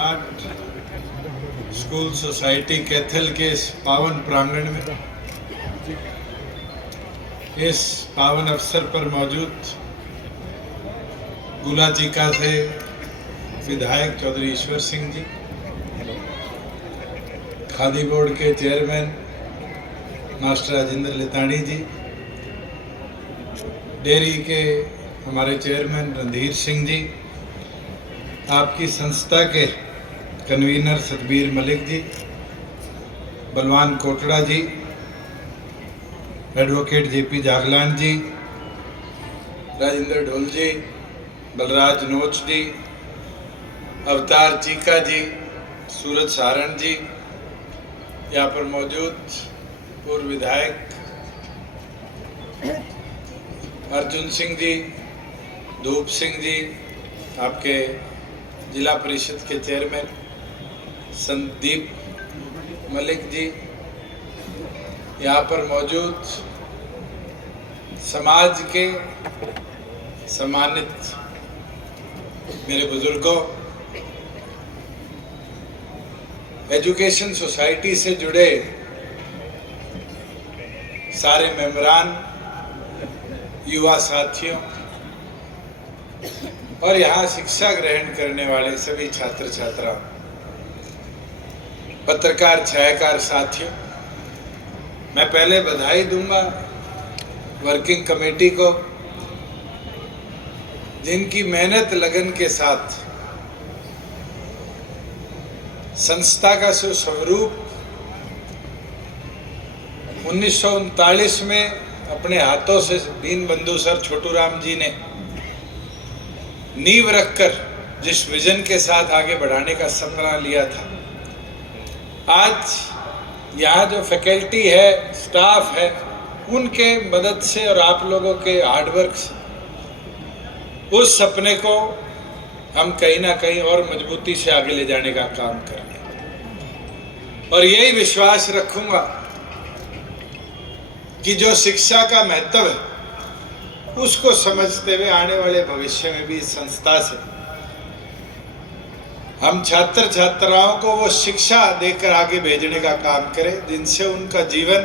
Jat school society Kaithal के इस पावन प्रांगण में इस पावन अवसर पर मौजूद गुलाचिका से विधायक चौधरी ईश्वर सिंह जी, खादी बोर्ड के चेयरमैन मास्टर राजेंद्र लेतानी जी, डेयरी के हमारे चेयरमैन रणधीर सिंह जी, आपकी संस्था के कन्वीनर सतबीर मलिक जी, बलवान कोटड़ा जी, एडवोकेट जेपी जागलान जी, राजेंद्र ढोल जी, बलराज नोच जी, अवतार चीका जी, सूरज सारण जी, यहाँ पर मौजूद पूर्व विधायक अर्जुन सिंह जी, धूप सिंह जी, आपके जिला परिषद के चेयरमैन संदीप मलिक जी, यहाँ पर मौजूद समाज के सम्मानित मेरे बुजुर्गों, एजुकेशन सोसाइटी से जुड़े सारे मेंबरान, युवा साथियों और यहाँ शिक्षा ग्रहण करने वाले सभी छात्र छात्राओं, पत्रकार छायाकार साथियों, मैं पहले बधाई दूंगा वर्किंग कमेटी को, जिनकी मेहनत लगन के साथ संस्था का स्वरूप 1939 में अपने हाथों से दीनबंधु सर छोटू राम जी ने नींव रखकर जिस विजन के साथ आगे बढ़ाने का सपना लिया था, आज यहाँ जो फैकल्टी है, स्टाफ है, उनके मदद से और आप लोगों के हार्डवर्क से उस सपने को हम कहीं ना कहीं और मजबूती से आगे ले जाने का काम करेंगे। और यही विश्वास रखूंगा कि जो शिक्षा का महत्व है उसको समझते हुए आने वाले भविष्य में भी इस संस्था से हम छात्र छात्राओं को वो शिक्षा देकर आगे भेजने का काम करें, जिनसे उनका जीवन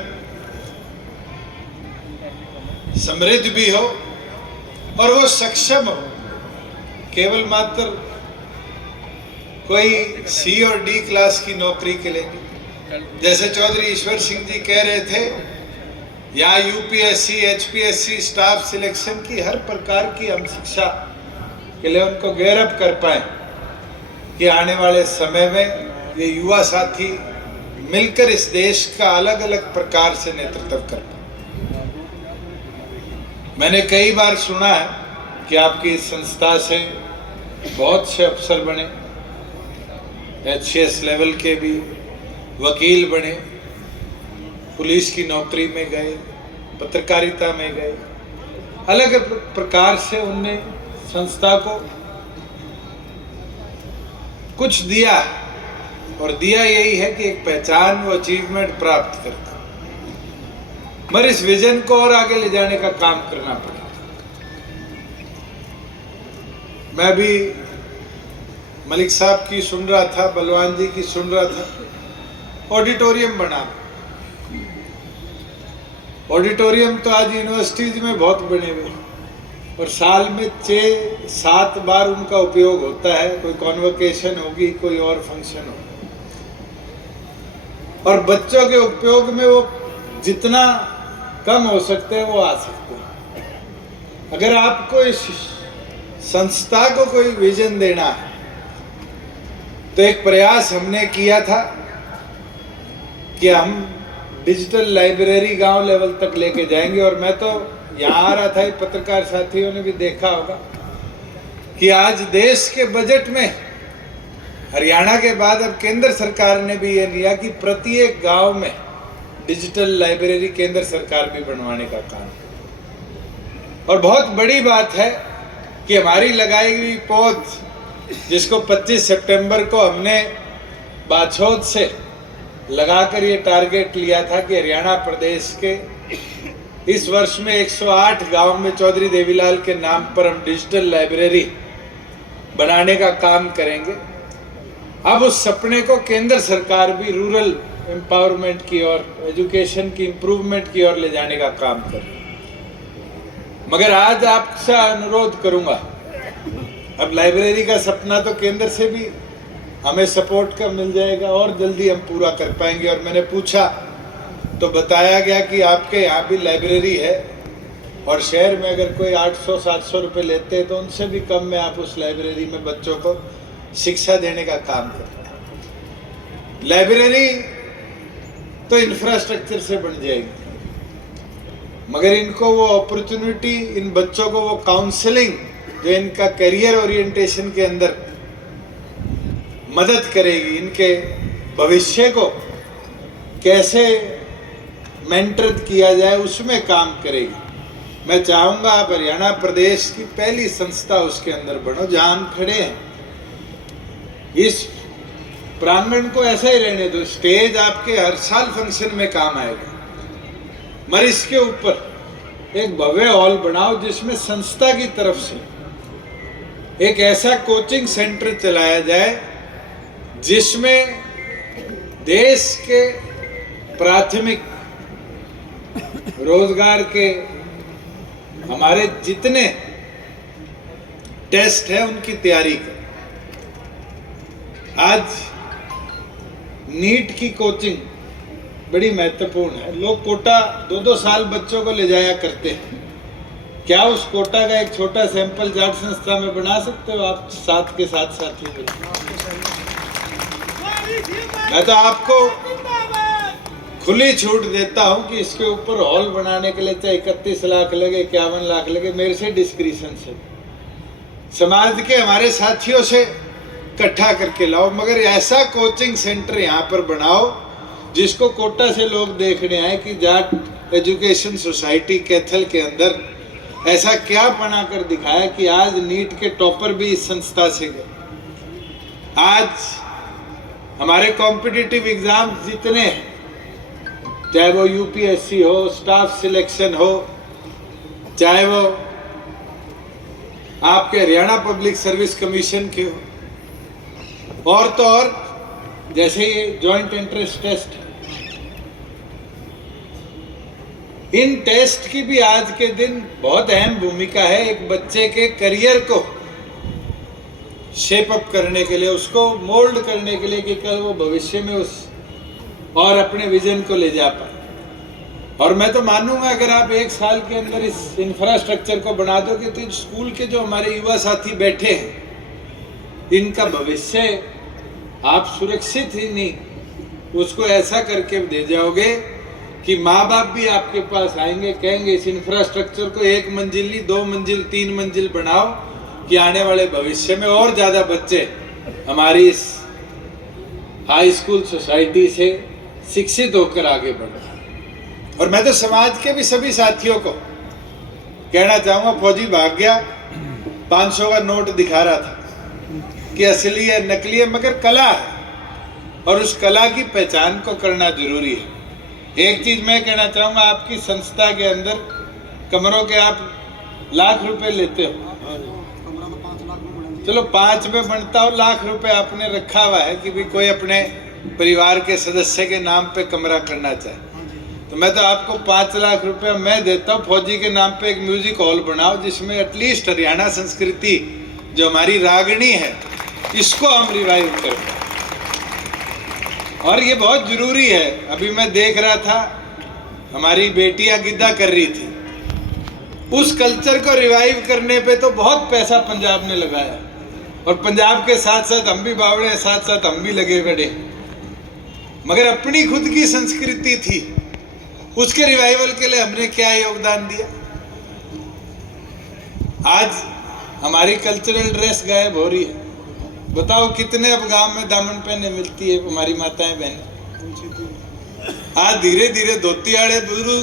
समृद्ध भी हो और वो सक्षम हो। केवल मात्र कोई सी और डी क्लास की नौकरी के लिए, जैसे चौधरी ईश्वर सिंह जी कह रहे थे, यहाँ यूपीएससी, एचपीएससी स्टाफ सिलेक्शन की हर प्रकार की हम शिक्षा के लिए उनको गेयरअप कर पाए कि आने वाले समय में ये युवा साथी मिलकर इस देश का अलग अलग प्रकार से नेतृत्व कर पाए। मैंने कई बार सुना है कि आपकी इस संस्था से बहुत से अफसर बने, HCS लेवल के भी वकील बने, पुलिस की नौकरी में गए, पत्रकारिता में गए, अलग अलग प्रकार से उनने संस्था को कुछ दिया और दिया यही है कि एक पहचान, वो अचीवमेंट प्राप्त करता, मगर इस विजन को और आगे ले जाने का काम करना पड़ेगा। मैं भी मलिक साहब की सुन रहा था, बलवान जी की सुन रहा था, ऑडिटोरियम बना। ऑडिटोरियम तो आज यूनिवर्सिटीज में बहुत बने हुए और साल में 6-7 बार उनका उपयोग होता है, कोई कॉन्वोकेशन होगी, कोई और फंक्शन होगा, और बच्चों के उपयोग में वो जितना कम हो सकते हैं वो आ सकते हैं। अगर आपको इस संस्था को कोई विजन देना है तो एक प्रयास हमने किया था कि हम डिजिटल लाइब्रेरी गांव लेवल तक लेके जाएंगे। और मैं तो यहाँ आ रहा था, पत्रकार साथियों ने भी देखा होगा कि आज देश के बजट में हरियाणा के बाद अब केंद्र सरकार ने भी ये लिया कि प्रत्येक गांव में डिजिटल लाइब्रेरी केंद्र सरकार भी बनवाने का काम। और बहुत बड़ी बात है कि हमारी लगाई हुई पौध, जिसको 25 सितंबर को हमने बाछौद से लगाकर ये टारगेट लिया था कि हरियाणा प्रदेश के इस वर्ष में 108 गांव में चौधरी देवीलाल के नाम पर हम डिजिटल लाइब्रेरी बनाने का काम करेंगे। अब उस सपने को केंद्र सरकार भी रूरल एम्पावरमेंट की और एजुकेशन की इम्प्रूवमेंट की ओर ले जाने का काम कर रही है। मगर आज आपसे अनुरोध करूंगा, अब लाइब्रेरी का सपना तो केंद्र से भी हमें सपोर्ट का मिल जाएगा और जल्दी हम पूरा कर पाएंगे। और मैंने पूछा तो बताया गया कि आपके यहाँ भी लाइब्रेरी है और शहर में अगर कोई 800-700 रुपये लेते हैं तो उनसे भी कम में आप उस लाइब्रेरी में बच्चों को शिक्षा देने का काम करते हैं। लाइब्रेरी तो इंफ्रास्ट्रक्चर से बन जाएगी, मगर इनको वो अपॉर्चुनिटी, इन बच्चों को वो काउंसलिंग जो इनका करियर ओरिएंटेशन के अंदर मदद करेगी, इनके भविष्य को कैसे मेंटर किया जाए उसमें काम करेगी। मैं चाहूँगा आप हरियाणा प्रदेश की पहली संस्था उसके अंदर बनो जहाँ हम खड़े हैं। इस प्रांगण को ऐसा ही रहने दो, स्टेज आपके हर साल फंक्शन में काम आएगा, मगर इसके ऊपर एक भव्य हॉल बनाओ जिसमें संस्था की तरफ से एक ऐसा कोचिंग सेंटर चलाया जाए जिसमें देश के प्राथमिक रोजगार के हमारे जितने टेस्ट है उनकी तैयारी कर। आज नीट की कोचिंग बड़ी महत्वपूर्ण है। लोग कोटा 2-2 साल बच्चों को ले जाया करते हैं। क्या उस कोटा का एक छोटा सैंपल जाट संस्था में बना सकते हो आप साथ के साथ साथियों को? मैं तो आपको खुली छूट देता हूं कि इसके ऊपर हॉल बनाने के लिए चाहे 31 लाख लगे, 51 लाख लगे, मेरे से डिस्क्रिशन से, समाज के हमारे साथियों से इकट्ठा करके लाओ, मगर ऐसा कोचिंग सेंटर यहाँ पर बनाओ जिसको कोटा से लोग देखने आए कि जाट एजुकेशन सोसाइटी कैथल के अंदर ऐसा क्या बना कर दिखाया कि आज नीट के टॉपर भी इस संस्था से गए। आज हमारे कॉम्पिटिटिव एग्जाम जितने हैं, चाहे वो यूपीएससी हो, स्टाफ सिलेक्शन हो, चाहे वो आपके हरियाणा पब्लिक सर्विस कमीशन के हो, और तो और जैसे ये जॉइंट एंट्रेंस टेस्ट, इन टेस्ट की भी आज के दिन बहुत अहम भूमिका है एक बच्चे के करियर को शेप अप करने के लिए, उसको मोल्ड करने के लिए कि कल वो भविष्य में उस और अपने विजन को ले जा पाए। और मैं तो मानूंगा अगर आप 1 साल के अंदर इस इंफ्रास्ट्रक्चर को बना दोगे तो स्कूल के जो हमारे युवा साथी बैठे हैं इनका भविष्य आप सुरक्षित ही नहीं, उसको ऐसा करके दे जाओगे कि माँ बाप भी आपके पास आएंगे, कहेंगे इस इंफ्रास्ट्रक्चर को 1 मंजिल, 2 मंजिल, 3 मंजिल बनाओ कि आने वाले भविष्य में और ज़्यादा बच्चे हमारी इस हाई स्कूल सोसाइटी से शिक्षित होकर आगे बढ़े। और मैं तो समाज के भी सभी साथियों को कहना चाहूँगा, फौजी भाग गया 500 का नोट दिखा रहा था कि असली है नकली है, मगर कला है और उस कला की पहचान को करना जरूरी है। एक चीज़ मैं कहना चाहूँगा, आपकी संस्था के अंदर कमरों के आप लाख रुपए लेते हो, चलो 5 में बनता हो, लाख रुपए आपने रखा हुआ है कि भी कोई अपने परिवार के सदस्य के नाम पे कमरा करना चाहे, तो मैं तो आपको 5 लाख रुपए मैं देता हूँ, फौजी के नाम पे एक म्यूजिक हॉल बनाओ जिसमें एटलीस्ट हरियाणा संस्कृति जो हमारी रागनी है इसको हम रिवाइव कर पाए। और ये बहुत जरूरी है। अभी मैं देख रहा था हमारी बेटियां गिद्दा कर रही थी, उस कल्चर को रिवाइव करने पे तो बहुत पैसा पंजाब ने लगाया और पंजाब के साथ साथ हम भी बावड़े हैं, साथ साथ हम भी लगे बड़े, मगर अपनी खुद की संस्कृति थी उसके रिवाइवल के लिए हमने क्या योगदान दिया। आज हमारी कल्चरल ड्रेस गायब हो रही है, बताओ कितने अब गांव में दामन पहने मिलती है हमारी माताएं बहन। आज धीरे धीरे धोती वाले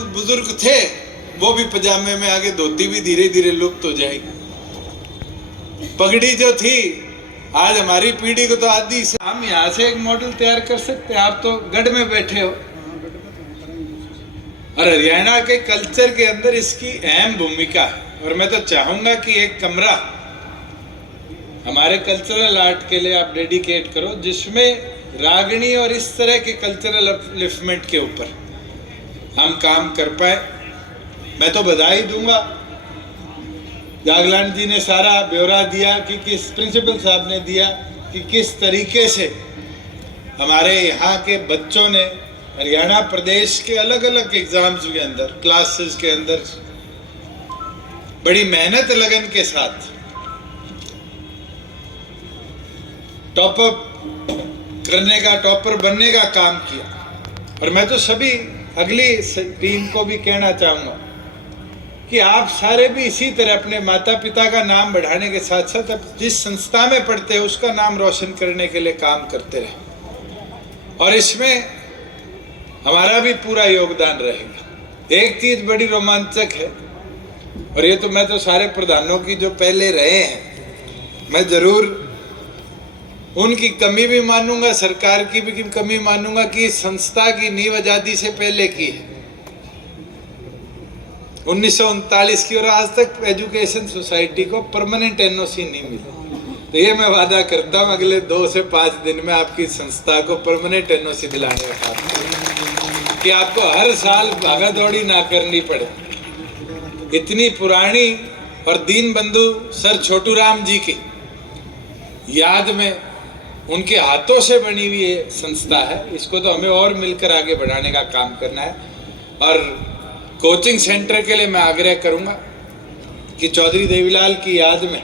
बुजुर्ग थे वो भी पजामे में आगे, धोती भी धीरे धीरे लुप्त हो जाएगी। पगड़ी जो थी आज हमारी पीढ़ी को तो आदि से हम यहाँ से एक मॉडल तैयार कर सकते हैं। आप तो गढ़ में बैठे हो और हरियाणा के कल्चर के अंदर इसकी अहम भूमिका है। और मैं तो चाहूंगा कि एक कमरा हमारे कल्चरल आर्ट के लिए आप डेडिकेट करो, जिसमें रागनी और इस तरह के कल्चरल अपलिफ्टमेंट के ऊपर हम काम कर पाए। मैं तो बधाई दूंगा, जागलान जी ने सारा ब्यौरा दिया कि किस प्रिंसिपल साहब ने दिया कि किस तरीके से हमारे यहाँ के बच्चों ने हरियाणा प्रदेश के अलग अलग एग्जाम्स के अंदर, क्लासेस के अंदर बड़ी मेहनत लगन के साथ टॉपअप करने का, टॉपर बनने का काम किया। और मैं तो सभी अगली टीम को भी कहना चाहूँगा कि आप सारे भी इसी तरह अपने माता पिता का नाम बढ़ाने के साथ साथ अब जिस संस्था में पढ़ते हैं उसका नाम रोशन करने के लिए काम करते रहें, और इसमें हमारा भी पूरा योगदान रहेगा। एक चीज़ बड़ी रोमांचक है, और ये तो मैं तो सारे प्रधानों की जो पहले रहे हैं, मैं ज़रूर उनकी कमी भी मानूंगा, सरकार की भी कमी मानूंगा कि इस संस्था की नींव आज़ादी से पहले की है, 1939 की, और आज तक एजुकेशन सोसाइटी को परमानेंट एनओसी नहीं मिला। तो ये मैं वादा करता हूँ अगले 2 से 5 दिन में आपकी संस्था को परमानेंट एनओसी दिलाने का काम, कि आपको हर साल भागा दौड़ी ना करनी पड़े। इतनी पुरानी और दीन बंधु सर छोटू राम जी की याद में उनके हाथों से बनी हुई ये संस्था है, इसको तो हमें और मिलकर आगे बढ़ाने का काम करना है। और कोचिंग सेंटर के लिए मैं आग्रह करूंगा कि चौधरी देवीलाल की याद में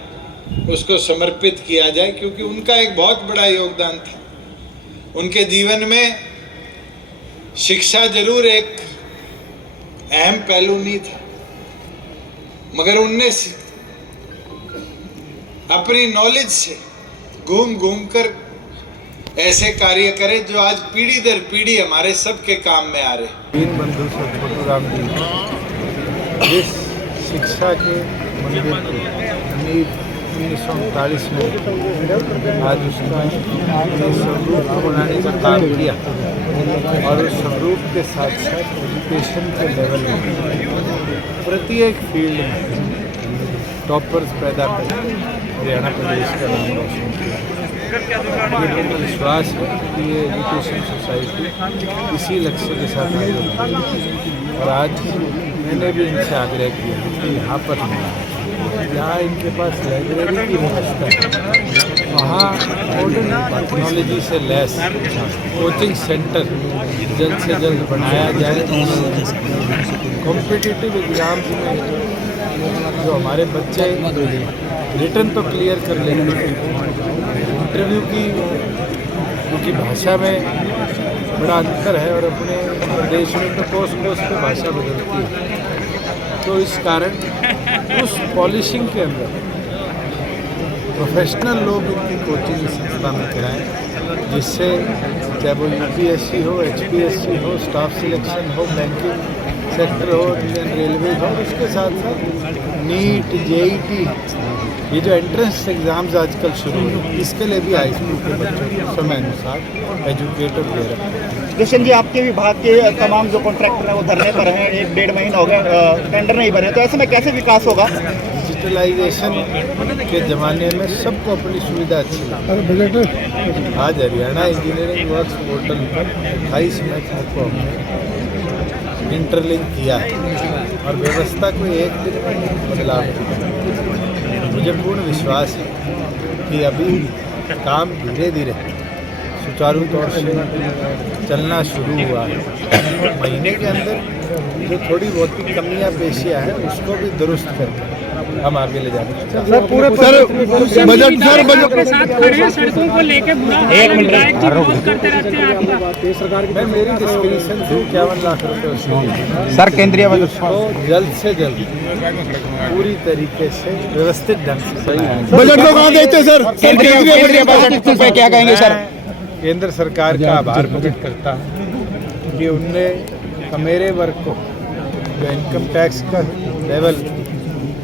उसको समर्पित किया जाए, क्योंकि उनका एक बहुत बड़ा योगदान था। उनके जीवन में शिक्षा जरूर एक अहम पहलू नहीं था, मगर उनने अपनी नॉलेज से घूम घूम कर ऐसे कार्य करे जो आज पीढ़ी दर पीढ़ी हमारे सबके काम में आ रहे। दीन बंधु सर छोटू राम जी जिस शिक्षा के मंदिर को 1939 में आज उसका स्वरूप बनाने का काम किया, और उस स्वरूप के साथ साथ एजुकेशन के लेवल में प्रत्येक फील्ड में टॉपर्स पैदा कर हरियाणा प्रदेश का नाम रोशन किया। ये मेरा विश्वास है कि ये एजुकेशन सोसाइटी इसी लक्ष्य के साथ आई है। और आज मैंने भी इनसे आग्रह किया कि यहाँ पर जहाँ इनके पास लाइब्रेरी की व्यवस्था है, वहाँ मॉडर्न टेक्नोलॉजी से लैस कोचिंग सेंटर जल्द से जल्द बनाया जाए। कॉम्पिटिटिव एग्ज़ाम्स में जो हमारे बच्चे रिटर्न तो क्लियर कर लेंगे, इंटरव्यू की क्योंकि भाषा में बड़ा अंतर है और अपने देश में तो कोस कोस पे भाषा बदलती है, तो इस कारण उस पॉलिशिंग के अंदर प्रोफेशनल लोग इनकी कोचिंग संस्था में कराएं, जिससे चाहे वो यूपीएससी हो, एचपीएससी हो, स्टाफ सिलेक्शन हो, बैंकिंग सेक्टर हो, इंडियन रेलवे हो, उसके साथ साथ नीट, जेईटी, ये जो एंट्रेंस एग्ज़ाम्स आजकल शुरू हुए, इसके लिए भी हाई स्कूल के बच्चों को समय अनुसार एजुकेटर दे रहे हैं। किशन जी, आपके विभाग के तमाम जो कॉन्ट्रैक्टर हैं वो धरने पर हैं, 1-1.5 महीना हो गया, टेंडर नहीं भरे, तो ऐसे में कैसे विकास होगा? डिजिटलाइजेशन के ज़माने में सबको अपनी सुविधा अच्छी लगती। आज हरियाणा इंजीनियरिंग वर्क्स पोर्टल पर 28 मैथों को हमने इंटरलिंक किया है और व्यवस्था को एक दिन में बदलाव किया। मुझे पूर्ण विश्वास है कि अभी काम धीरे धीरे सुचारू तौर से चलना शुरू हुआ है। महीने के अंदर जो थोड़ी बहुत कमियां पेशियां हैं उसको भी दुरुस्त करके हम आगे ले जाने सर पूरे बजट के साथ खड़े हैं, सड़कों को लेके बुरा हाल है, विधायक जी विरोध करते रहते हैं आपका। मैं मेरी डिस्क्रिप्शन से 51 लाख रुपये सर केंद्रीय बजट को जल्द से जल्द पूरी तरीके से व्यवस्थित ढंग से बजट को कहाँ देखते हैं सर? केंद्रीय बजट पे क्या कहेंगे सर? केंद्र सरकार का आभार प्रकट करता हूँ कि उनने मेरे वर्ग को जो इनकम टैक्स का लेवल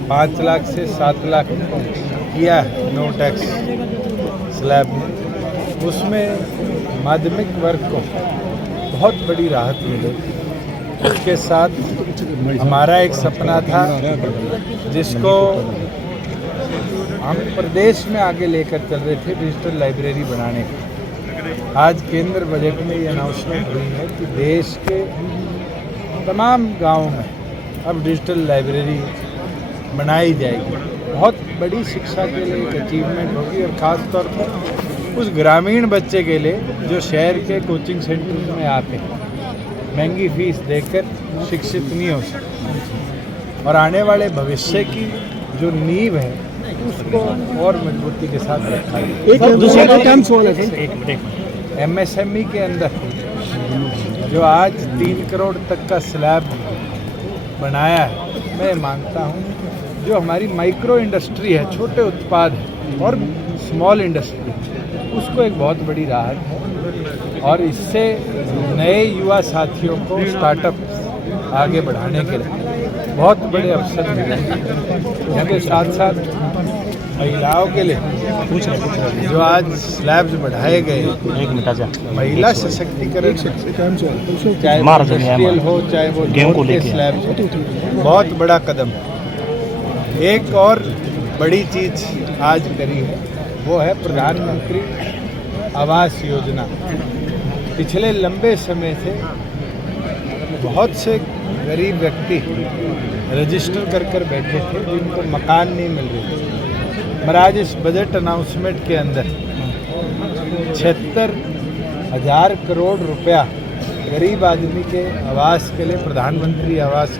5 लाख से 7 लाख किया है नो टैक्स स्लैब में, उसमें माध्यमिक वर्ग को बहुत बड़ी राहत मिलेगी। उसके साथ हमारा एक सपना था जिसको हम प्रदेश में आगे लेकर चल रहे थे डिजिटल लाइब्रेरी बनाने का। आज केंद्र बजट में ये अनाउंसमेंट हुई है कि देश के तमाम गांवों में अब डिजिटल लाइब्रेरी बनाई जाएगी। बहुत बड़ी शिक्षा के लिए एक अचीवमेंट होगी और ख़ास तौर पर उस ग्रामीण बच्चे के लिए जो शहर के कोचिंग सेंटर में आके महंगी फीस देकर शिक्षित नहीं हो सकते और आने वाले भविष्य की जो नींव है उसको और मजबूती के साथ रखा है। MSME के अंदर जो आज 3 करोड़ तक का स्लैब बनाया है, मैं मानता हूँ जो हमारी माइक्रो इंडस्ट्री है, छोटे उत्पाद है और स्मॉल इंडस्ट्री, उसको एक बहुत बड़ी राहत है और इससे नए युवा साथियों को स्टार्टअप आगे बढ़ाने के लिए बहुत बड़े अवसर मिले। इसके साथ साथ महिलाओं के लिए जो आज स्लैब्स बढ़ाए गए, महिला सशक्तिकरण चाहे वो इंडस्ट्रियल हो चाहे वो रोड के स्लैब्स हो, बहुत बड़ा कदम है। एक और बड़ी चीज़ आज करी है वो है प्रधानमंत्री आवास योजना। पिछले लंबे समय से बहुत से गरीब व्यक्ति रजिस्टर कर बैठे थे जिनको मकान नहीं मिल रहे थे। मगर आज इस बजट अनाउंसमेंट के अंदर 76,000 करोड़ रुपया गरीब आदमी के आवास के लिए प्रधानमंत्री आवास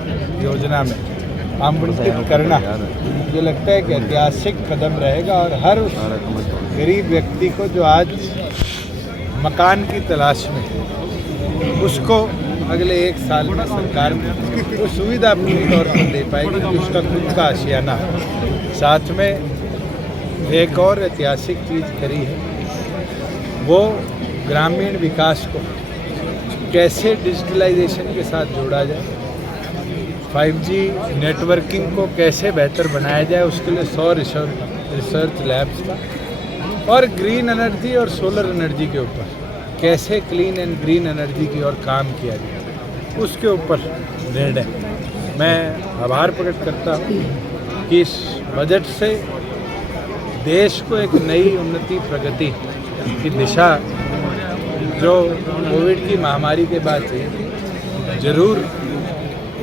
योजना में आवंटित करना, मुझे लगता है कि ऐतिहासिक कदम रहेगा और हर उस गरीब व्यक्ति को जो आज मकान की तलाश में है, उसको अगले 1 साल में सरकार वो सुविधा पूरी तौर पर दे पाएगी कि उसका खुद का आशियाना। साथ में एक और ऐतिहासिक चीज़ करी है, वो ग्रामीण विकास को कैसे डिजिटलाइजेशन के साथ जोड़ा जाए, 5G नेटवर्किंग को कैसे बेहतर बनाया जाए, उसके लिए 100 रिसर्च लैब्स का और ग्रीन एनर्जी और सोलर एनर्जी के ऊपर कैसे क्लीन एंड ग्रीन एनर्जी की ओर काम किया जाए, उसके ऊपर निर्णय। मैं आभार प्रकट करता हूँ कि इस बजट से देश को एक नई उन्नति प्रगति की दिशा जो कोविड की महामारी के बाद से जरूर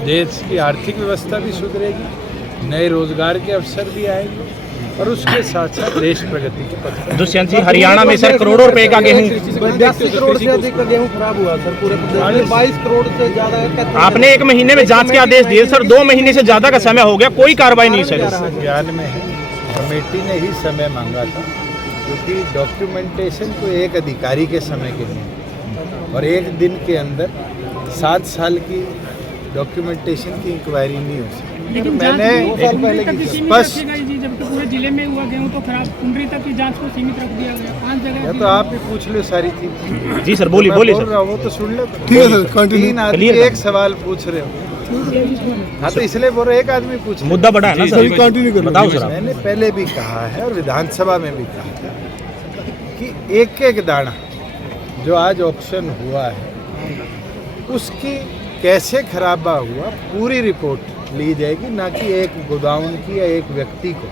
देश की आर्थिक व्यवस्था भी सुधरेगी, नए रोजगार के अवसर भी आएंगे और उसके साथ साथ देश प्रगति के पथ पर। दुष्यंत जी, हरियाणा में सर करोड़ों रुपए का गेहूं, 82 करोड़ से अधिक का गेहूं खराब हुआ सर पूरे प्रदेश में। 22 करोड़ से ज्यादा आपने 1 महीने में जांच के आदेश दिए सर, 2 महीने से ज्यादा का समय हो गया, कोई कार्रवाई नहीं सर। संज्ञान में है, कमेटी ने ही समय मांगा था क्योंकि डॉक्यूमेंटेशन को एक अधिकारी के समय के लिए और 1 दिन के अंदर 7 साल की डॉक्यूमेंटेशन की इंक्वायरी नहीं हो सकती। लेकिन मैंने स्पष्ट जबकि पूरे जिले में हुआ गेहूं तो खराब, कुंडरी तक की जांच को सीमित रख दिया गया, 5 जगह। तो आप ही पूछ लो सारी चीज। जी सर, बोलिए सर। वो तो सुन लो। ठीक है सर, कंटिन्यू। 3 आदमी एक सवाल पूछ रहे हो। हाँ, तो इसलिए बोल रहे एक आदमी पूछ, मुद्दा बड़ा है ना सर, कंटिन्यू करो। बताओ सर। मैंने पहले भी कहा है और विधानसभा में भी कहा था कि एक दाना जो आज ऑक्शन हुआ है उसकी कैसे खराबा हुआ पूरी रिपोर्ट ली जाएगी, ना कि एक गोदाउन की या एक व्यक्ति को,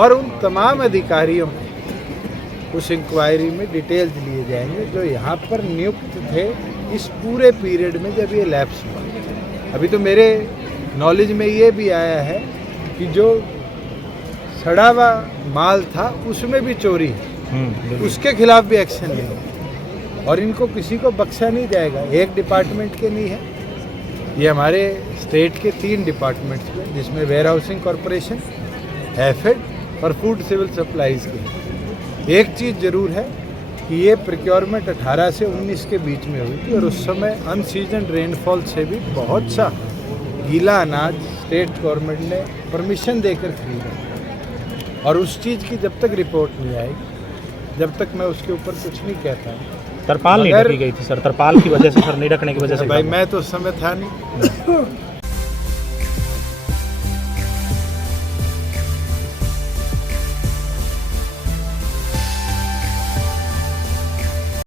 और उन तमाम अधिकारियों को उस इंक्वायरी में डिटेल्स लिए जाएंगे जो यहाँ पर नियुक्त थे इस पूरे पीरियड में जब ये लैप्स हुआ। अभी तो मेरे नॉलेज में ये भी आया है कि जो सड़ा हुआ माल था उसमें भी चोरी है, उसके खिलाफ भी एक्शन लेंगे और इनको किसी को बख्शा नहीं जाएगा। एक डिपार्टमेंट के नहीं है, ये हमारे स्टेट के 3 डिपार्टमेंट्स में, जिसमें वेयर हाउसिंग कॉरपोरेशन, हैफेड और फूड सिविल सप्लाईज के। एक चीज़ ज़रूर है कि ये प्रोक्योरमेंट 18 से 19 के बीच में हुई थी और उस समय अनसीजन रेनफॉल से भी बहुत सा गीला अनाज स्टेट गवर्नमेंट ने परमिशन देकर खरीदा और उस चीज़ की जब तक रिपोर्ट नहीं आएगी जब तक मैं उसके ऊपर कुछ नहीं कहता। तरपाल नहीं ढकी गई थी सर, तरपाल की वजह से सर, नहीं ढकने की वजह से। भाई मैं तो उस समय था नहीं।